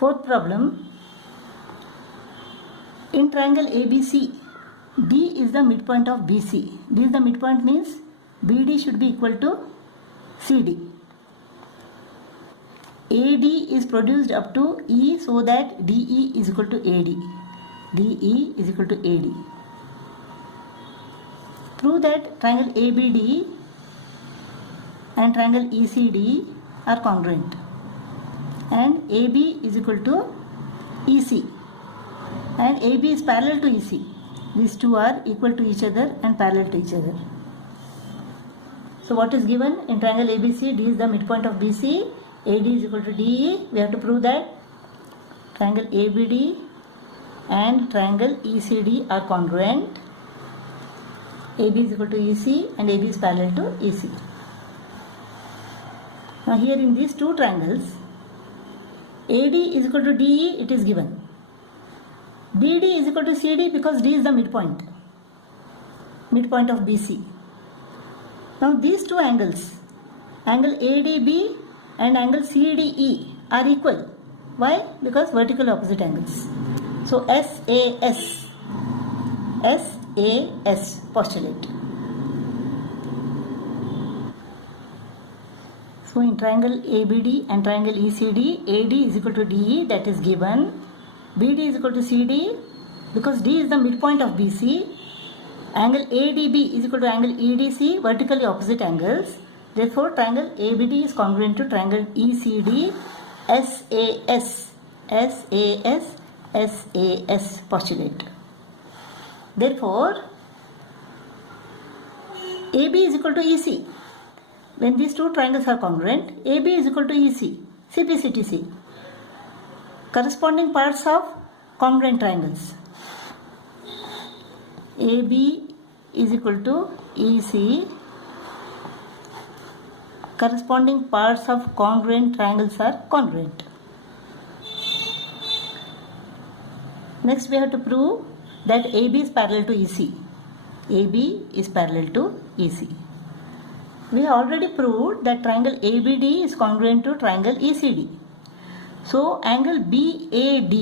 Fourth problem. In triangle ABC, D is the midpoint of BC. D is the midpoint means BD should be equal to CD. AD is produced up to E so that DE is equal to AD. DE is equal to AD. Prove that triangle ABD and triangle ECD are congruent and AB is equal to EC and AB is parallel to EC. These two are equal to each other and parallel to each other. So what is given in triangle ABC? D is the midpoint of BC, AD is equal to DE. We have to prove that triangle ABD and triangle ECD are congruent. AB is equal to EC and AB is parallel to EC. Now here in these two triangles, AD is equal to DE, it is given. BD is equal to CD because D is the midpoint of BC. Now these two angles, angle ADB and angle CDE are equal. Why? Because vertical opposite angles. So SAS postulate. So in triangle ABD and triangle ECD, AD is equal to DE, that is given. BD is equal to CD because D is the midpoint of BC. Angle ADB is equal to angle EDC, vertically opposite angles. Therefore, triangle ABD is congruent to triangle ECD. SAS postulate. Therefore, AB is equal to EC. When these two triangles are congruent, AB is equal to EC, CPCTC. Corresponding parts of congruent triangles. AB is equal to EC. Corresponding parts of congruent triangles are congruent. Next we have to prove that AB is parallel to EC. AB is parallel to EC. We have already proved that triangle ABD is congruent to triangle ECD. So angle BAD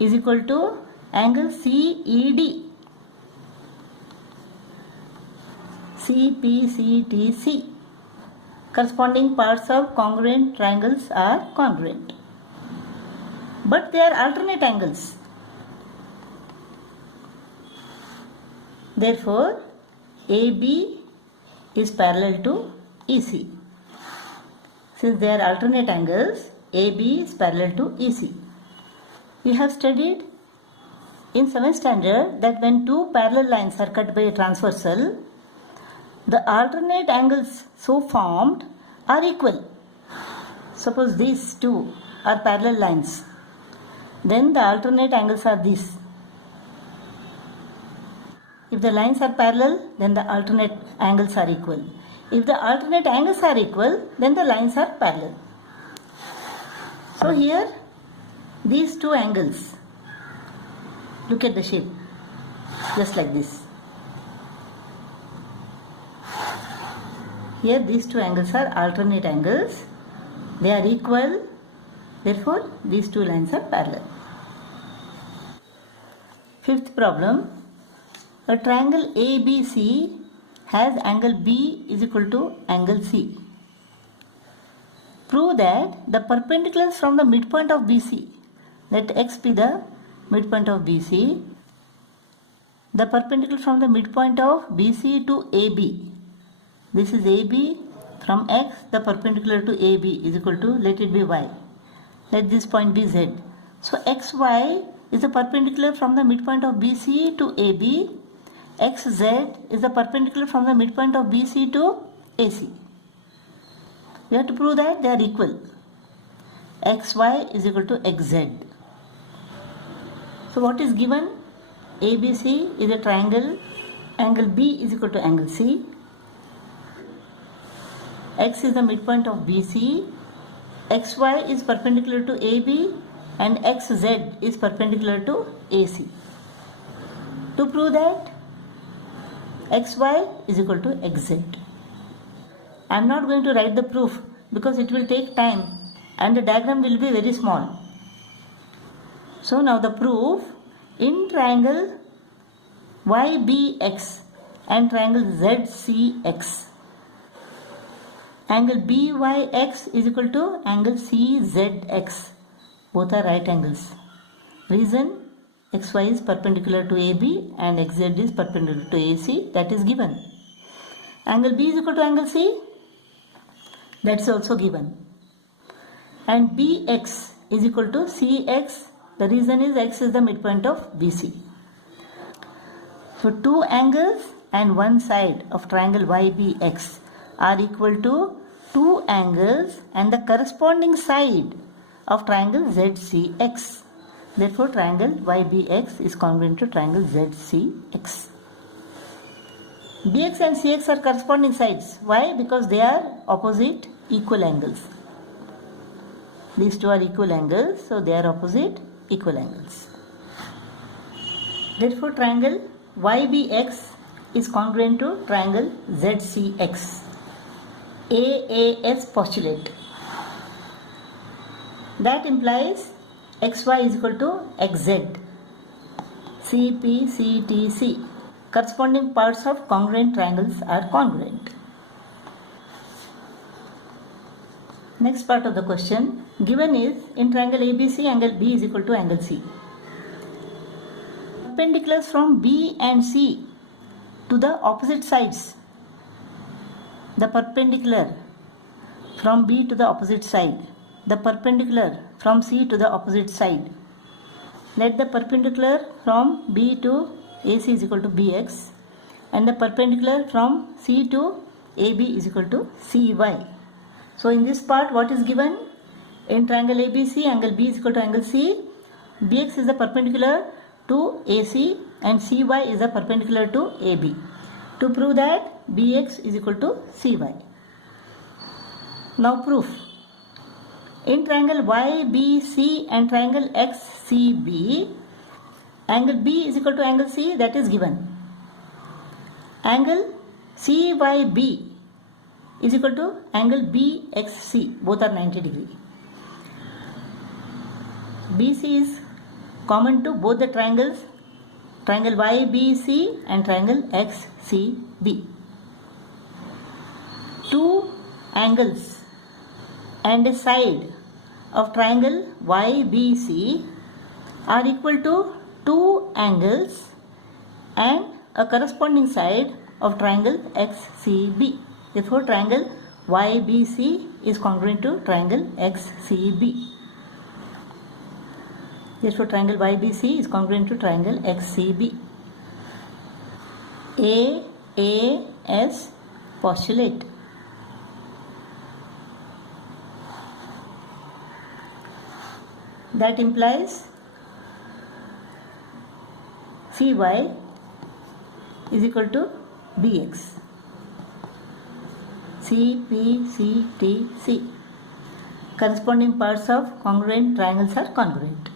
is equal to angle CED. CPCTC. Corresponding parts of congruent triangles are congruent. But they are alternate angles. Therefore, AB is parallel to EC. Since they are alternate angles, AB is parallel to EC. We have studied in 7th standard that when two parallel lines are cut by a transversal, the alternate angles so formed are equal. Suppose these two are parallel lines. Then the alternate angles are these. If the lines are parallel, then the alternate angles are equal. If the alternate angles are equal, then the lines are parallel. So here, these two angles, look at the shape, just like this. Here these two angles are alternate angles. They are equal. Therefore, these two lines are parallel. Fifth problem. A triangle ABC has angle B is equal to angle C. Prove that the perpendiculars from the midpoint of BC, let X be the midpoint of BC, the perpendicular from the midpoint of BC to AB. This is AB, from X the perpendicular to AB is equal to, let it be Y. Let this point be Z. So XY is the perpendicular from the midpoint of BC to AB. XZ is the perpendicular from the midpoint of BC to AC. We have to prove that they are equal. XY is equal to XZ. So what is given? ABC is a triangle. Angle B is equal to angle C. X is the midpoint of BC. XY is perpendicular to AB and XZ is perpendicular to AC. To prove that, XY is equal to XZ. I am not going to write the proof because it will take time and the diagram will be very small. So now the proof, in triangle YBX and triangle ZCX, angle BYX is equal to angle CZX. Both are right angles. Reason, XY is perpendicular to AB and XZ is perpendicular to AC, that is given. Angle B is equal to angle C, that is also given. And BX is equal to CX, the reason is X is the midpoint of BC. So two angles and one side of triangle YBX are equal to two angles and the corresponding side of triangle ZCX. Therefore, triangle YBX is congruent to triangle ZCX. BX and CX are corresponding sides. Why? Because they are opposite equal angles. These two are equal angles, so they are opposite equal angles. Therefore, triangle YBX is congruent to triangle ZCX. AAS postulate. That implies XY is equal to XZ. CPCTC. Corresponding parts of congruent triangles are congruent. Next part of the question. Given is, in triangle ABC, angle B is equal to angle C. Perpendiculars from B and C to the opposite sides. The perpendicular from B to the opposite side. The perpendicular from C to the opposite side. Let the perpendicular from B to AC is equal to BX and the perpendicular from C to AB is equal to CY. So in this part, what is given? In triangle ABC, angle B is equal to angle C. BX is the perpendicular to AC and CY is the perpendicular to AB. To prove that, BX is equal to CY. Now proof. In triangle YBC and triangle XCB, angle B is equal to angle C, that is given. Angle CYB is equal to angle BXC, both are 90 degree. BC is common to both the triangles, triangle YBC and triangle XCB. Two angles and a side of triangle YBC are equal to two angles and a corresponding side of triangle XCB. Therefore, triangle YBC is congruent to triangle XCB. Therefore, triangle YBC is congruent to triangle XCB. AAS postulate. That implies CY is equal to BX. CPCTC. Corresponding parts of congruent triangles are congruent.